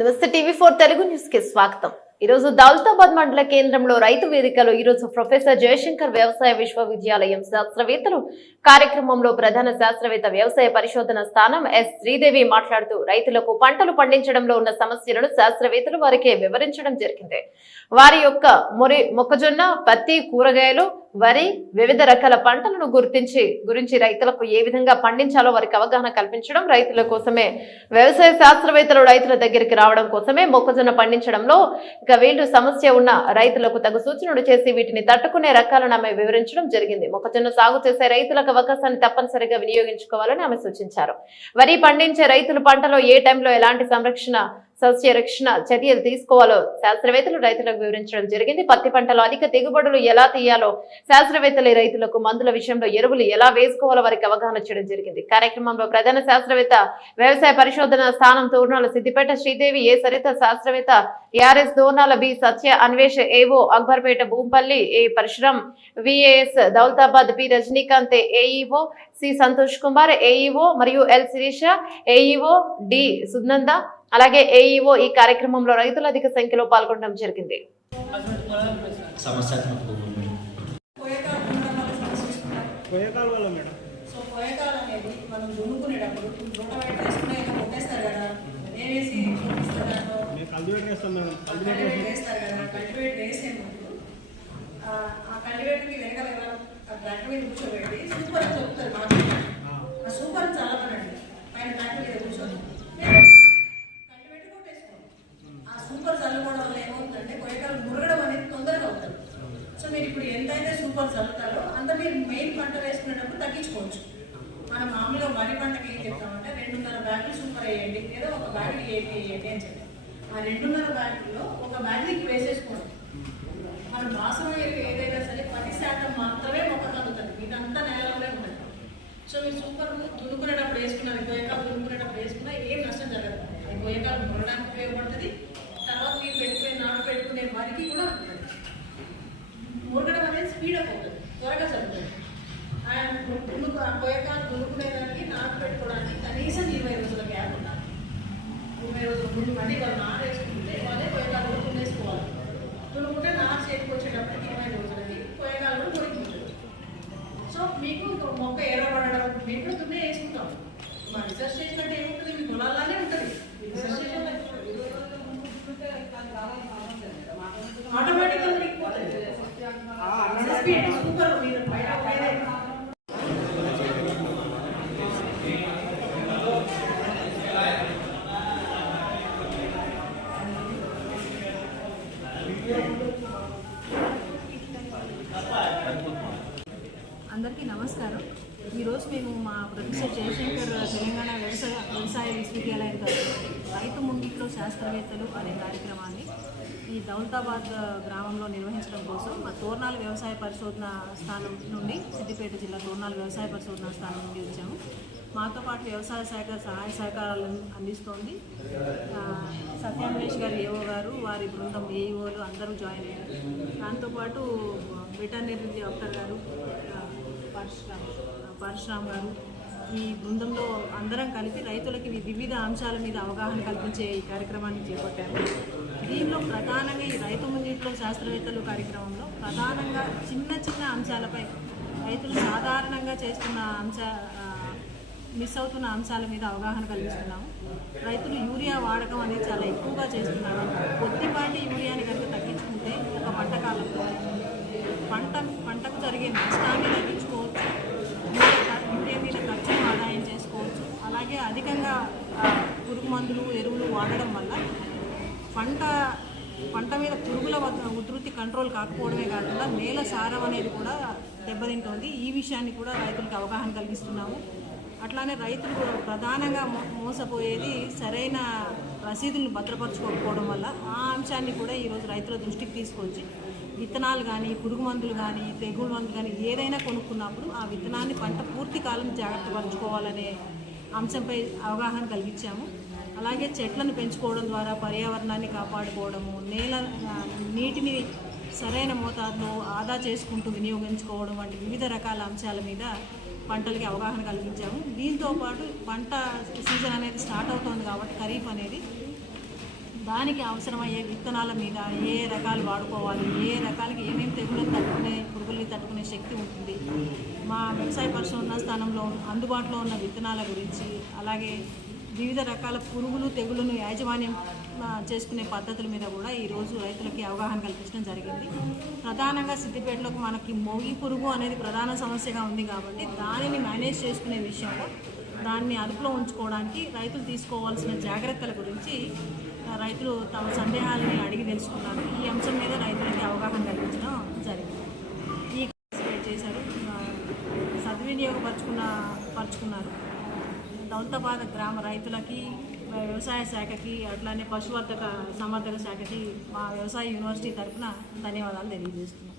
నమస్తే టీవీ4 తెలుగు న్యూస్ కి స్వాగతం. ఈరోజు దౌలతాబాద్ మండల కేంద్రంలో రైతు వేదికలో ఈరోజు ప్రొఫెసర్ జయశంకర్ వ్యవసాయ విశ్వవిద్యాలయం శాస్త్రవేత్తలు కార్యక్రమంలో ప్రధాన శాస్త్రవేత్త వ్యవసాయ పరిశోధన స్థానం ఎస్ శ్రీదేవి మాట్లాడుతూ రైతులకు పంటలు పండించడంలో ఉన్న సమస్యలను శాస్త్రవేత్తలు వారికి వివరించడం జరిగింది. వారి యొక్క మొక్కజొన్న, పత్తి, కూరగాయలు, వరి, వివిధ రకాల పంటలను గురించి రైతులకు ఏ విధంగా పండించాలో వారికి అవగాహన కల్పించడం, రైతుల కోసమే వ్యవసాయ శాస్త్రవేత్తలు రైతుల దగ్గరికి రావడం కోసమే మొక్కజొన్న పండించడంలో వీళ్ళు సమస్య ఉన్న రైతులకు తగు సూచనలు చేసి వీటిని తట్టుకునే రకాలను ఆమె వివరించడం జరిగింది. మొక్కజొన్న సాగు చేసే రైతులకు అవకాశాన్ని తప్పనిసరిగా వినియోగించుకోవాలని ఆమె సూచించారు. వరి పండించే రైతులు పంటలో ఏ టైంలో ఎలాంటి సస్య రక్షణ చర్యలు తీసుకోవాలో శాస్త్రవేత్తలు రైతులకు వివరించడం జరిగింది. పత్తి పంటలో అధిక దిగుబడులు ఎలా తీయాలో శాస్త్రవేత్తలు రైతులకు మందుల విషయంలో ఎరువులు ఎలా వేసుకోవాలో వారికి అవగాహన చేయడం జరిగింది. కార్యక్రమంలో ప్రధాన శాస్త్రవేత్త వ్యవసాయ పరిశోధన స్థానం తోర్నాల సిద్దిపేట శ్రీదేవి, ఏ సరిత శాస్త్రవేత్త TRS Dornala, B Satya Anvesh AO Akbarpet Bhoompally, A Parasuram VAS Daulatabad, P Rajinikanth AEO, C Santosh Kumar AEO మరియు L Sirisha AEO, D Sunanda అలాగే ఏఈఓ ఈ కార్యక్రమంలో రైతులు అధిక సంఖ్యలో పాల్గొనడం జరిగింది. మీరు ఇప్పుడు ఎంతైతే సూపర్ చల్లుతారో అంత మీరు మెయిన్ పంట వేసుకునేటప్పుడు తగ్గించుకోవచ్చు. మనం మామూలుగా వరి పంటకి ఏం చెప్తామంటే 2.5 బ్యాగులు సూపర్ వేయండి, ఏదో ఒక బ్యాగ్ వేయండి అని చెప్తాం. ఆ 2.5 బ్యాగుల్లో ఒక బ్యాగ్కి వేసేసుకోండి. మనం మాసం ఏదైనా సరే 10% మాత్రమే మొక్క తగ్గుతుంది, ఇదంతా నేలలోనే ఉంటుంది. సో మీరు సూపర్ దున్నుకునేటప్పుడు వేసుకున్నది, గోయకాలు దున్నుకునేటప్పుడు వేసుకున్నా ఏం నష్టం జరగదు. గోయకాలు మురడానికి ఉపయోగపడుతుంది. తర్వాత మీరు నాటు పెట్టుకునే వరికి కూడా మురగడం అనేది స్పీడప్ అవుతుంది, త్వరగా చదువుతుంది. అండ్ గోయకాలు దున్నుకునేదానికి నాటు పెట్టుకోవడానికి కనీసం 20 రోజుల గ్యాప్ ఉండాలి. 20 రోజుల ముందు మళ్ళీ వాళ్ళు నాటు వేసుకుంటే వాళ్ళే గోయకాలు దున్నేసుకోవాలి. దున్నుకుంటే నాటు చేతికి వచ్చేటప్పటికి 20 రోజులకి గోయకాలు కూడా మురిగిపోతుంది. సో మీకు మొక్క ఎర్రబడడం మేము కూడా దున్నే వేసుకుంటాం. మా రీసెర్చ్ చేసినట్టు ఏముంటుంది, మీ పొలాల్లానే ఉంటుంది. రీసెర్చ్ చేసిన ఆటోమేటిక్గా మురిగిపోతుంది. సూపర్ మీరు అందరికీ నమస్కారం. ఈరోజు మేము మా ప్రొఫెసర్ జయశంకర్ తెలంగాణ వ్యవసాయ విశ్వవిద్యాలయం తరఫున రైతు ముంగిట్లో శాస్త్రవేత్తలు అనే కార్యక్రమాన్ని ఈ దౌలతాబాద్ గ్రామంలో నిర్వహించడం కోసం మా తోర్నాల వ్యవసాయ పరిశోధన స్థానం నుండి, సిద్దిపేట జిల్లా తోర్నాల వ్యవసాయ పరిశోధన స్థానం నుండి వచ్చాము. మాతో పాటు వ్యవసాయ శాఖ సహాయ సహకారాలను అందిస్తోంది. సత్యాన్వేష్ గారు ఏఓ గారు, వారి బృందం ఏఈఓలు అందరూ జాయిన్ అయ్యారు. దాంతోపాటు వెటర్నరీ డాక్టర్ గారు పరశురాం గారు, ఈ బృందంలో అందరం కలిపి రైతులకి వివిధ అంశాల మీద అవగాహన కల్పించే ఈ కార్యక్రమాన్ని చేపట్టాము. దీనిలో ప్రధానంగా ఈ రైతు ముంగిట్లో శాస్త్రవేత్తలు కార్యక్రమంలో ప్రధానంగా చిన్న చిన్న అంశాలపై రైతులు సాధారణంగా చేస్తున్న మిస్ అవుతున్న అంశాల మీద అవగాహన కల్పిస్తున్నాము. రైతులు యూరియా వాడకం అనేది చాలా ఎక్కువగా చేస్తున్నారు. కొద్దిపాటి యూరియాని కనుక తగ్గించుకుంటే ఒక పంట కాలంలో పంటకు జరిగే నష్టాన్ని తగ్గించుకోవచ్చు, యూరియా మీద ఖర్చును ఆదాయం చేసుకోవచ్చు. అలాగే అధికంగా పురుగు మందులు, ఎరువులు వాడడం వల్ల పంట మీద పురుగుల ఉధృతి కంట్రోల్ కాకపోవడమే కాకుండా నేల సారం అనేది కూడా దెబ్బతింటోంది. ఈ విషయాన్ని కూడా రైతులకు అవగాహన కలిగిస్తున్నాము. అట్లానే రైతులు ప్రధానంగా మోసపోయేది సరైన రసీదులను భద్రపరచుకోకపోవడం వల్ల. ఆ అంశాన్ని కూడా ఈరోజు రైతుల దృష్టికి తీసుకొచ్చి విత్తనాలు కానీ, పురుగు మందులు కానీ, తెగులు మందులు కానీ ఏదైనా కొనుక్కున్నప్పుడు ఆ విత్తనాన్ని పంట పూర్తి కాలం జాగ్రత్త పరచుకోవాలనే అంశంపై అవగాహన కలిగించాము. అలాగే చెట్లను పెంచుకోవడం ద్వారా పర్యావరణాన్ని కాపాడుకోవడము, నీటిని సరైన మోతాదులో ఆదా చేసుకుంటూ వినియోగించుకోవడం వంటి వివిధ రకాల అంశాల మీద పంటలకి అవగాహన కల్పించాము. దీంతో పాటు పంట సీజన్ అనేది స్టార్ట్ అవుతోంది కాబట్టి ఖరీఫ్ అనేది దానికి అవసరమయ్యే విత్తనాల మీద ఏ రకాలు వాడుకోవాలి, ఏ రకాలకి ఏమేమి తెగులను తట్టుకునే పురుగుల్ని తట్టుకునే శక్తి ఉంటుంది, మా వ్యవసాయ పరిశోధన స్థానంలో అందుబాటులో ఉన్న విత్తనాల గురించి, అలాగే వివిధ రకాల పురుగులు తెగులను యాజమాన్యం చేసుకునే పద్ధతుల మీద కూడా ఈరోజు రైతులకి అవగాహన కల్పించడం జరిగింది. ప్రధానంగా సిద్దిపేటలో మనకి మొగి పురుగు అనేది ప్రధాన సమస్యగా ఉంది కాబట్టి దానిని మేనేజ్ చేసుకునే విషయంలో దాన్ని అదుపులో ఉంచుకోవడానికి రైతులు తీసుకోవాల్సిన జాగ్రత్తల గురించి రైతులు తమ సందేహాలని అడిగి తెలుసుకున్నారు. ఈ అంశం మీద రైతులకి అవగాహన కల్పించడం జరిగింది. ఈ పార్టిసిపేట్ చేశారు, పరుచుకున్నారు. దౌలతాబాద్ గ్రామ రైతులకి, వ్యవసాయ శాఖకి, అట్లానే పశువర్ధక సంవర్ధక శాఖకి మా వ్యవసాయ యూనివర్సిటీ తరఫున ధన్యవాదాలు తెలియజేస్తున్నాం.